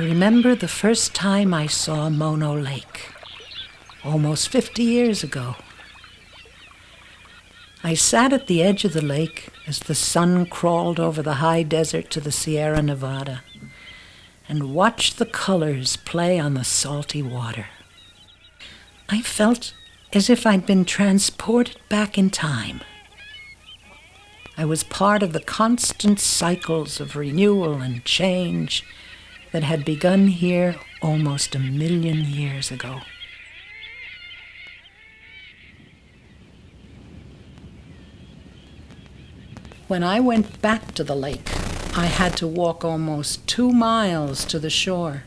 remember the first time I saw Mono Lake, almost 50 years ago. I sat at the edge of the lake as the sun crawled over the high desert to the Sierra Nevada and watched the colors play on the salty water. I felt as if I'd been transported back in time. I was part of the constant cycles of renewal and change that had begun here almost 1 million years ago. When I went back to the lake, I had to walk almost 2 miles to the shore.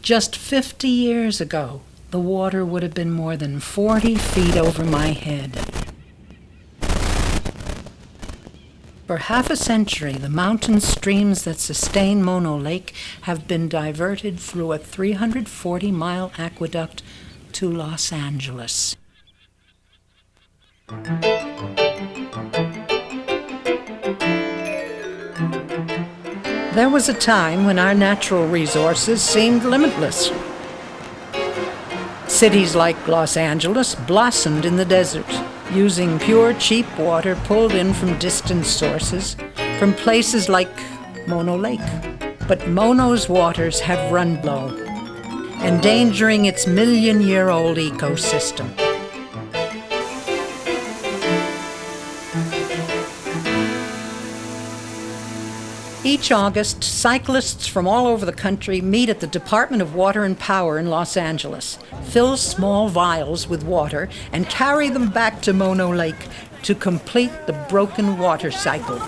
Just 50 years ago, the water would have been more than 40 feet over my head. For half a century, the mountain streams that sustain Mono Lake have been diverted through a 340-mile aqueduct to Los Angeles. There was a time when our natural resources seemed limitless. Cities like Los Angeles blossomed in the desert, using pure, cheap water pulled in from distant sources, from places like Mono Lake. But Mono's waters have run low, endangering its million-year-old ecosystem. Each August, cyclists from all over the country meet at the Department of Water and Power in Los Angeles, fill small vials with water, and carry them back to Mono Lake to complete the broken water cycle.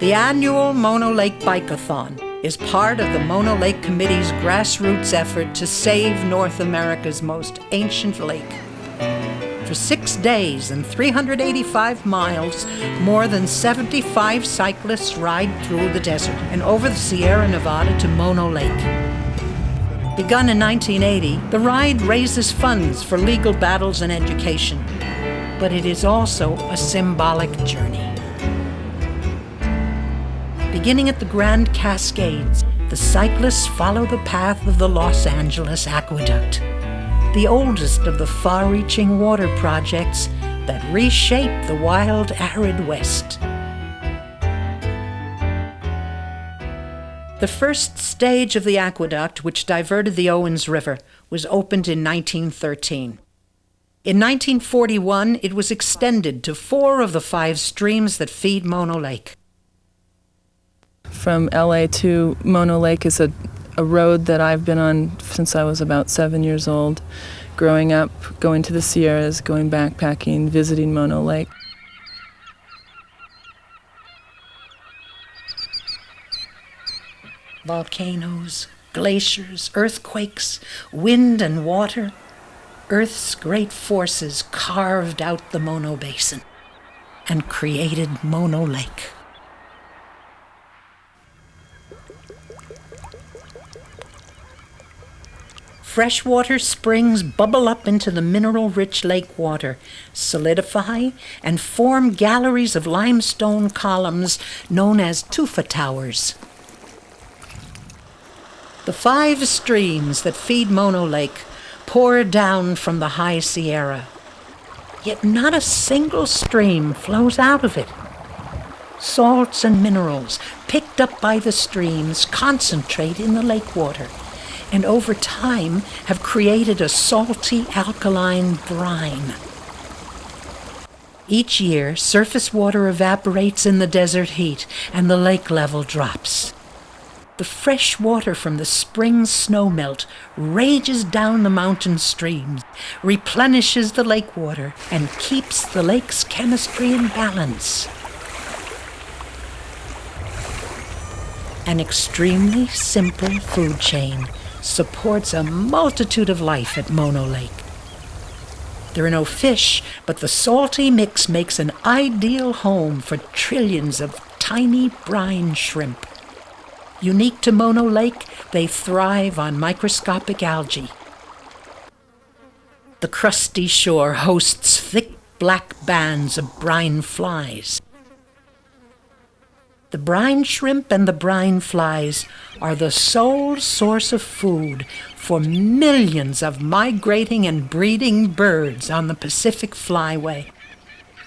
The annual Mono Lake Bike-a-thon is part of the Mono Lake Committee's grassroots effort to save North America's most ancient lake. For 6 days and 385 miles, more than 75 cyclists ride through the desert and over the Sierra Nevada to Mono Lake. Begun in 1980, the ride raises funds for legal battles and education, but it is also a symbolic journey. Beginning at the Grand Cascades, the cyclists follow the path of the Los Angeles Aqueduct, the oldest of the far-reaching water projects that reshape the wild, arid West. The first stage of the aqueduct, which diverted the Owens River, was opened in 1913. In 1941, it was extended to 4 of the 5 streams that feed Mono Lake. From LA to Mono Lake is a road that I've been on since I was about 7 years old, growing up, going to the Sierras, going backpacking, visiting Mono Lake. Volcanoes, glaciers, earthquakes, wind and water, Earth's great forces carved out the Mono Basin and created Mono Lake. Freshwater springs bubble up into the mineral-rich lake water, solidify, and form galleries of limestone columns known as tufa towers. The 5 streams that feed Mono Lake pour down from the high Sierra, yet not a single stream flows out of it. Salts and minerals picked up by the streams concentrate in the lake water, and over time have created a salty alkaline brine. Each year, surface water evaporates in the desert heat and the lake level drops. The fresh water from the spring snowmelt rages down the mountain streams, replenishes the lake water, and keeps the lake's chemistry in balance. An extremely simple food chain supports a multitude of life at Mono Lake. There are no fish, but the salty mix makes an ideal home for trillions of tiny brine shrimp. Unique to Mono Lake, they thrive on microscopic algae, The crusty shore hosts thick black bands of brine flies. The brine shrimp and the brine flies are the sole source of food for millions of migrating and breeding birds on the Pacific Flyway.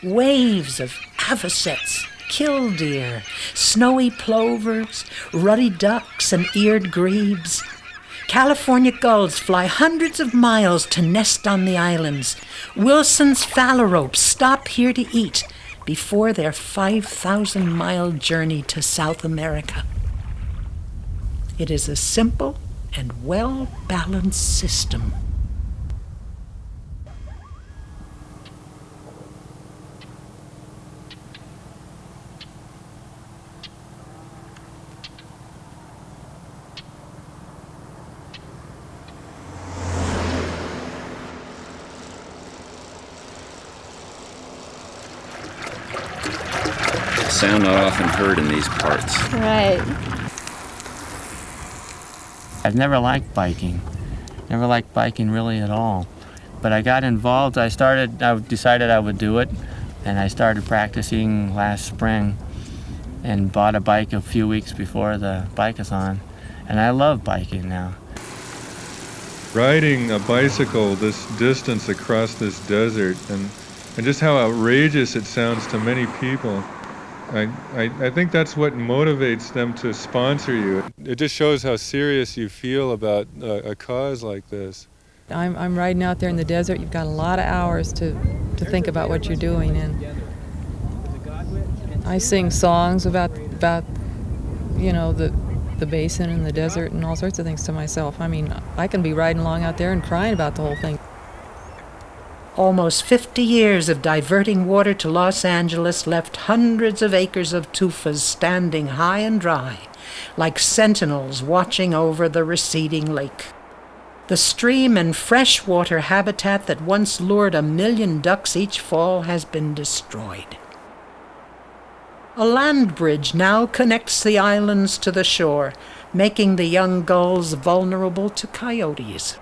Waves of avocets, killdeer, snowy plovers, ruddy ducks, and eared grebes. California gulls fly hundreds of miles to nest on the islands. Wilson's phalaropes stop here to eat before their 5,000-mile journey to South America. It is a simple and well-balanced system. Sound not often heard in these parts. Right. I've never liked biking. Never liked biking really at all. But I got involved. I decided I would do it, and I started practicing last spring and bought a bike a few weeks before the bike-a-thon. And I love biking now. Riding a bicycle this distance across this desert and just how outrageous it sounds to many people. I think that's what motivates them to sponsor you. It just shows how serious you feel about a cause like this. I'm riding out there in the desert. You've got a lot of hours to think about what you're doing, and I sing songs about the basin and the desert and all sorts of things to myself. I mean, I can be riding along out there and crying about the whole thing. Almost 50 years of diverting water to Los Angeles left hundreds of acres of tufas standing high and dry, like sentinels watching over the receding lake. The stream and freshwater habitat that once lured 1 million ducks each fall has been destroyed. A land bridge now connects the islands to the shore, making the young gulls vulnerable to coyotes.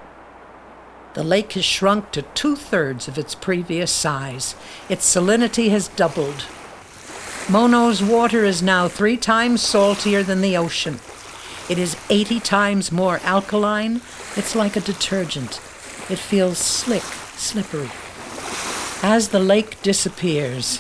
The lake has shrunk to 2/3 of its previous size. Its salinity has doubled. Mono's water is now 3 times saltier than the ocean. It is 80 times more alkaline. It's like a detergent. It feels slick, slippery. As the lake disappears,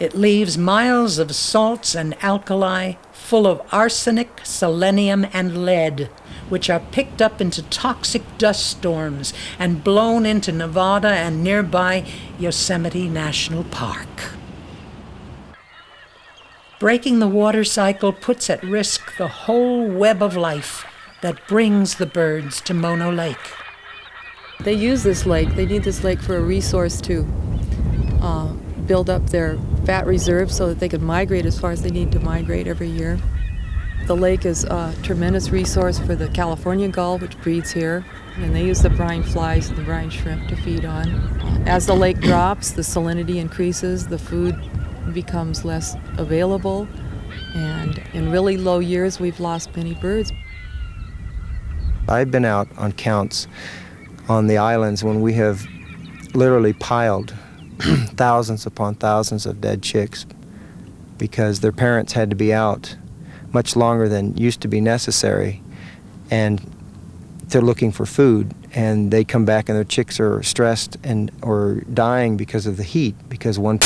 it leaves miles of salts and alkali full of arsenic, selenium, and lead, which are picked up into toxic dust storms and blown into Nevada and nearby Yosemite National Park. Breaking the water cycle puts at risk the whole web of life that brings the birds to Mono Lake. They use this lake. They need this lake for a resource to build up their fat reserves so that they can migrate as far as they need to migrate every year. The lake is a tremendous resource for the California gull, which breeds here, and they use the brine flies and the brine shrimp to feed on. As the lake drops, the salinity increases, the food becomes less available, and in really low years, we've lost many birds. I've been out on counts on the islands when we have literally piled thousands upon thousands of dead chicks because their parents had to be out much longer than used to be necessary, and they're looking for food, and they come back and their chicks are stressed and or dying because of the heat, because one